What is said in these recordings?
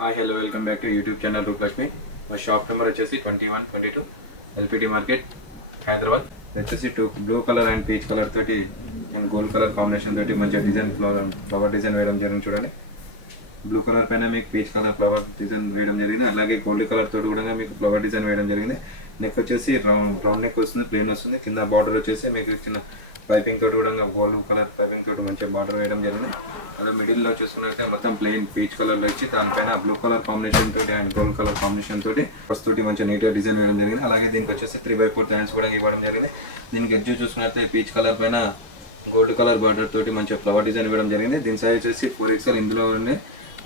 Hi hello welcome back to YouTube channel Rupalakshmi. మా shop number వచ్చేసి 2122 LPT market Hyderabad. వచ్చేసి blue colour and peach colour తోటి and gold colour combination తోటి మంచిగా design flower design వేయడం జరిగింది. చూడండి, బ్లూ కలర్ పైన మీకు పీచ్ కలర్ ఫ్లవర్ డిజైన్ వేయడం జరిగింది. అలాగే గోల్డ్ కలర్ తోటి కూడా మీకు ఫ్లవర్ డిజైన్ వేయడం జరిగింది. నెక్ వచ్చేసి రౌండ్ నెక్ వస్తుంది, ప్లెయిన్ వస్తుంది. కింద బార్డర్ వచ్చేసి మీకు చిన్న పైపింగ్ తోటి కూడా గోల్డ్ కలర్ పైపింగ్ తోటి మంచిగా బార్డర్ వేయడం జరిగింది. అలా మిడిల్లో చూసుకున్నట్లయితే మొత్తం ప్లెయిన్ పీచ్ కలర్లో వచ్చి దానిపైన బ్లూ కలర్ కాంబినేషన్ తోటి అండ్ గోల్డ్ కలర్ కాంబినేషన్ తోటి తోటి మంచిగా నీట్గా డిజైన్ వేయడం జరిగింది. అలాగే దీనికి వచ్చేసి 3/4 హ్యాండ్స్ కూడా ఇవ్వడం జరిగింది. దీనికి ఎడ్జ్ చూసుకున్నట్లయితే పీచ్ కలర్ పైన గోల్డ్ కలర్ బార్డర్ తోటి మంచిగా ఫ్లవర్ డిజైన్ ఇవ్వడం జరిగింది. దీని సైజ్ వచ్చేసి 4XL. ఇందులో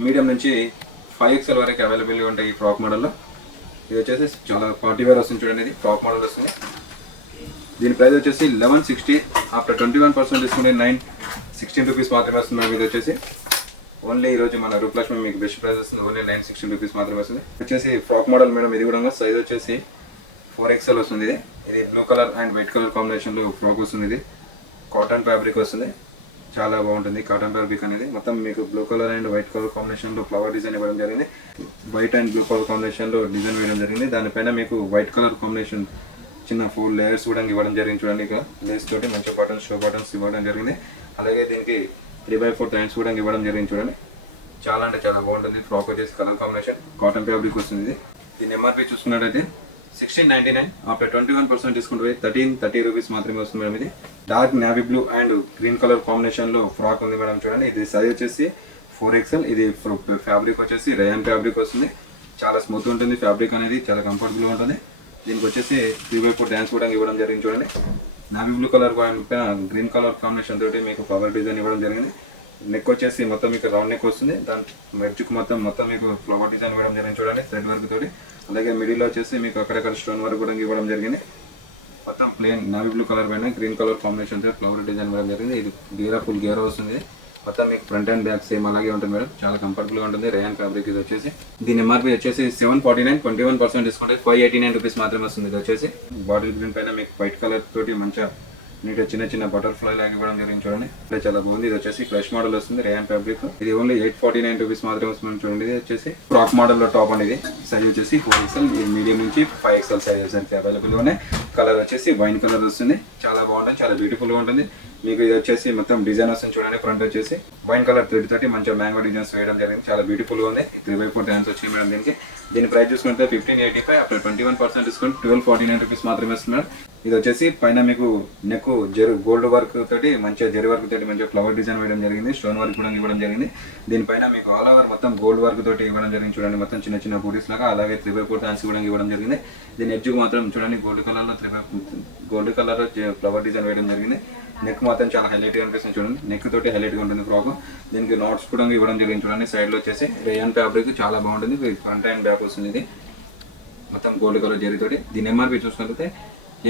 మీడియం నుంచి 5XL వరకు అవైలబుల్గా ఉంటాయి ఈ ఫ్రాక్ మోడల్లో. ఇది వచ్చేసి చాలా పార్టీ వేర్ వస్తుంది. చూడండి, ఇది ఫ్రాక్ మోడల్ వస్తుంది. దీని ప్రైస్ వచ్చేసి 1160. ఆఫ్టర్ 21% తీసుకుంటే 916 రూపీస్ మాత్రమే వస్తుంది. మేము ఇది వచ్చేసి ఓన్లీ ఈరోజు మన రూపలక్ష్మి మీకు బెస్ట్ ప్రైస్ వస్తుంది. ఓన్లీ 916 రూపీస్ మాత్రమే వస్తుంది. వచ్చేసి ఫ్రాక్ మోడల్ మేడం. ఇది కూడా సైజ్ వచ్చేసి 4XL వస్తుంది. ఇది blue colour and white colour కాంబినేషన్లో ఫ్రాక్ వస్తుంది. ఇది కాటన్ ఫ్యాబ్రిక్ వస్తుంది, చాలా బాగుంటుంది కాటన్ ఫ్యాబ్రిక్ అనేది. మొత్తం మీకు blue colour and white colour కాంబినేషన్లో ఫ్లవర్ డిజైన్ ఇవ్వడం జరిగింది. వైట్ అండ్ బ్లూ కలర్ కాంబినేషన్లో డిజైన్ వేయడం జరిగింది. దానిపైన మీకు వైట్ కలర్ కాంబినేషన్ చిన్న 4 లేయర్స్ కూడా ఇవ్వడం జరిగింది. చూడండి, ఇక్కడ లేస్ తోటి మంచిగా బటన్స్, షో బటన్స్ ఇవ్వడం జరిగింది. అలాగే దీనికి 3/4 హ్యాండ్స్ కూడా ఇవ్వడం జరిగింది. చూడండి, చాలా అంటే చాలా బాగుంటుంది. ఫ్రాక్ వచ్చేసి కలర్ కాంబినేషన్ కాటన్ ఫ్యాబ్రిక్ వస్తుంది. దీని ఎంఆర్పీ చూసుకున్నట్టయితే 1699. ఆఫ్టర్ 21% డిస్కౌంట్ పోయి 1330 రూపీస్ మాత్రమే వస్తుంది మేడం. ఇది dark navy blue and green colour కాంబినేషన్లో ఫ్రాక్ ఉంది మేడం. చూడండి, ఇది సైజ్ వచ్చేసి 4XL. ఇది ఫ్యాబ్రిక్ వచ్చేసి రేయాన్ ఫ్యాబ్రిక్ వస్తుంది. చాలా స్మూత్ ఉంటుంది ఫ్యాబ్రిక్ అనేది, చాలా కంఫర్టబుల్గా ఉంటుంది. దీనికి వచ్చేసి 3/4 హ్యాండ్స్ కూడా ఇవ్వడం జరిగింది. చూడండి, నావీ బ్లూ కలర్ పైన గ్రీన్ కలర్ కాంబినేషన్ తోటి మీకు ఫ్లవర్ డిజైన్ ఇవ్వడం జరిగింది. నెక్ వచ్చేసి మొత్తం మీకు రౌండ్ నెక్ వస్తుంది. దాని మెడ్జ్కి మొత్తం మీకు ఫ్లవర్ డిజైన్ ఇవ్వడం జరిగింది. చూడండి, థ్రెడ్ వర్క్ తోటి. అలాగే మిడిల్లో వచ్చేసి మీకు అక్కడక్కడ స్టోన్ వర్క్ కూడా ఇవ్వడం జరిగింది. మొత్తం ప్లెయిన్ నావీ బ్లూ కలర్ పైన గ్రీన్ కలర్ కాంబినేషన్ తో ఫ్లవర్ డిజైన్ ఇవ్వడం జరిగింది. ఇది ఫుల్ గేరా వస్తుంది. మొత్తం మీకు ఫ్రంట్ అండ్ బ్యాక్ సేమ్ అలాగే ఉంటుంది మేడం. చాలా కంఫర్టబుల్గా ఉంటుంది. రేయాన్ ఫ్యాబ్రిక్ ఇది వచ్చేసి. దీని ఎంఆర్పీ వచ్చేసి 749. 21% డిస్కౌంట్ 589 రూపీస్ మాత్రమే వస్తుంది. ఇది వచ్చేసి బాటిల్ గ్రీన్ పైన మీకు వైట్ కలర్ తోటి మంచిగా నీట్గా చిన్న చిన్న బటర్ఫ్లై లాగా ఇవ్వడం జరిగింది. చూడండి, అంటే చాలా బాగుంది. ఇది వచ్చేసి ఫ్రెష్ మోడల్ వస్తుంది, రేయాన్ ఫ్యాబ్రిక్. ఇది ఓన్లీ 849 రూపీస్ మాత్రమే వస్తుంది. చూడండి, ఇది వచ్చేసి ఫ్రాక్ మోడల్లో టాప్ అండి. ఇది సైజ్ వచ్చేసి 4XL. ఇది మీడియం నుంచి 5XL సైజెస్ అయితే అవైలబుల్గా ఉన్నాయి. కలర్ వచ్చేసి వైన్ కలర్ వస్తుంది. చాలా బాగుంటుంది, చాలా బ్యూటిఫుల్గా ఉంటుంది. మీకు ఇది వచ్చేసి మొత్తం డిజైన్ వస్తుంది. చూడండి, ఫ్రంట్ వచ్చేసి వైన్ కలర్ థ్రెడ్ తోటి మంచిగా మ్యాంగో డిజైన్స్ వేయడం జరిగింది. చాలా బ్యూటిఫుల్గా ఉంది. 3/4 హ్యాండ్స్ వచ్చి మేడం దీనికి. దీని ప్రైస్ చూసుకుంటే 1585. ఆఫ్టర్ 21% డిస్కౌంట్ 1249 రూపీస్ మాత్రమే వస్తున్నారు. ఇది వచ్చేసి పైన మీకు నెక్ గోల్డ్ వర్క్ తోటి మంచిగా జెరీ వర్క్ తోటి మంచిగా ఫ్లవర్ డిజైన్ వేయడం జరిగింది. స్టోన్ వర్క్ కూడా ఇవ్వడం జరిగింది. దీనిపైన మీకు ఆల్ ఓవర్ మొత్తం గోల్డ్ వర్క్ తోటి ఇవ్వడం జరిగింది. చూడండి, మొత్తం చిన్న చిన్న బూటీస్ లాగా. అలాగే 3/4 హ్యాండ్స్ కూడా ఇవ్వడం జరిగింది. దీని ఎడ్జ్కి మాత్రం చూడండి గోల్డ్ కలర్ ఫ్లవర్ డిజైన్ వేయడం జరిగింది. నెక్ మాత్రం చాలా హైలైట్గా అనిపిస్తుంది. చూడండి, నెక్ తోటి హైలైట్గా ఉంటుంది ఫ్రాక్. దీనికి నాట్స్ కూడా ఇవ్వడం జరిగింది. చూడండి, సైడ్లో వచ్చేసి రేయాన్ ఫ్యాబ్రిక్ చాలా బాగుంటుంది. ఫ్రంట్ అండ్ బ్యాక్ వస్తుంది. ఇది మొత్తం గోల్డ్ కలర్ జెరీ తోటి. దీని ఎంఆర్పీ చూసుకుంటే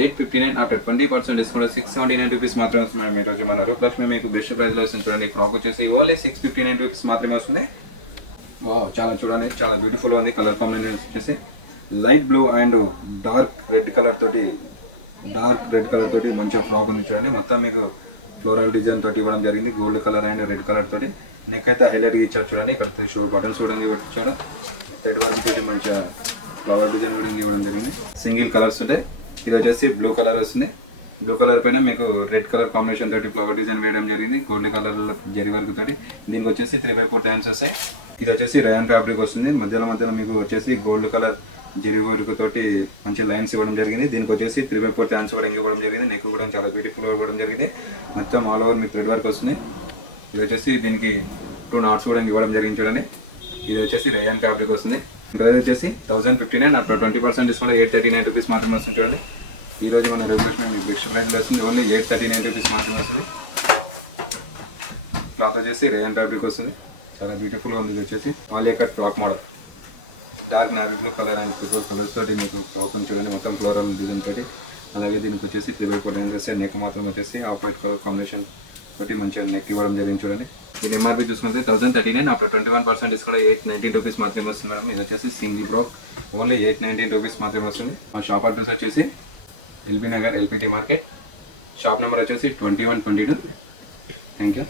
859. ఆఫ్టర్ 20% డిస్కౌంట్ 679 రూపీస్ మాత్రమే వస్తుంది మేడం. ఈరోజు మన రూపలక్ష్మి మీకు బెస్ట్ ప్రైస్లో వస్తుంది. చూడండి, ఫ్రాక్ వచ్చేసి ఓన్లీ 659 రూపీస్ మాత్రమే వస్తుంది. చాలా చూడండి, చాలా బ్యూటిఫుల్గా ఉంది. కలర్ కాంబినేషన్ వచ్చేసి light blue and dark red colour తోటి మంచిగా ఫ్రాక్ ఉంది. చూడండి, మొత్తం మీకు ఫ్లోరల్ డిజైన్ తోటి ఇవ్వడం జరిగింది. Gold colour and red colour తోటి నెక్ అయితే హైలైట్గా ఇచ్చారు. చూడండి, ఇక్కడ షూ బటన్స్ కూడా ఇచ్చాడు. థ్రెడ్ వర్క్ తోటి మంచిగా ఫ్లవర్ డిజైన్ కూడా ఇవ్వడం జరిగింది. సింగిల్ కలర్స్ ఉంటాయి. ఇది వచ్చేసి బ్లూ కలర్ వస్తుంది. బ్లూ కలర్ పైన మీకు రెడ్ కలర్ కాంబినేషన్ తోటి ఫ్లవర్ డిజైన్ వేయడం జరిగింది. గోల్డ్ కలర్ జెరీ వర్క్ తోటి. దీనికి వచ్చేసి 3/4 హ్యాండ్స్ వస్తాయి. ఇది వచ్చేసి రేయాన్ ఫ్యాబ్రిక్ వస్తుంది. మధ్యలో మీకు వచ్చేసి గోల్డ్ కలర్ జెరీ వర్క్ తోటి మంచి లైన్స్ ఇవ్వడం జరిగింది. దీనికి వచ్చేసి 3/4 హ్యాండ్స్ కూడా ఇవ్వడం జరిగింది. నెక్ కూడా చాలా బ్యూటిఫుల్గా ఇవ్వడం జరిగింది. మొత్తం ఆల్ ఓవర్ మీకు థ్రెడ్ వర్క్ వస్తుంది. ఇది వచ్చేసి దీనికి 2 నాట్స్ కూడా ఇవ్వడం జరిగింది. చూడండి, ఇది వచ్చేసి రేయాన్ ఫ్యాబ్రిక్ వస్తుంది. ప్రైస్ వచ్చేసి 1059. ఆఫ్టర్ 20% డిస్కౌంట్ 839 రూపీస్ మాత్రమే వస్తుంది. చూడండి, ఈ రోజు మన రెగ్యులేషన్ మీకు బెస్ట్ ప్రైస్లో వస్తుంది. ఓన్లీ 839 రూపీస్ మాత్రమే వస్తుంది. క్లాత్ వచ్చేసి రేయాన్ ఫ్యాబ్రిక్ వస్తుంది. చాలా బ్యూటిఫుల్గా ఉంది. ఇది వచ్చేసి Alia cut frock model. Dark navy blue colour and పికోల్ కలర్స్ తోటి మీకు ఫ్రాక్ చూడండి, మొత్తం ఫ్లోరల్ డిజైన్ తోటి. అలాగే దీనికి వచ్చేసి 3/4 హ్యాండ్స్ వస్తే నెక్ మాత్రం వచ్చేసి ఆఫ్ వైట్ కలర్ కాంబినేషన్ తోటి మంచిగా నెక్ ఇవ్వడం జరిగింది. చూడండి, దీని ఎంఆర్పీ చూసుకుంటే 1039. ఆఫ్టర్ 21% డిస్కౌంట్ 819 రూపీస్ మాత్రమే వస్తుంది మేడం. ఇది వచ్చేసి సింగిల్ ఫ్రాక్ ఓన్లీ 819 రూపీస్ మాత్రమే వస్తుంది. మా షాప్ అడ్రస్ వచ్చేసి LB Nagar LPT market. Shop number వచ్చేసి 2122. Thank you.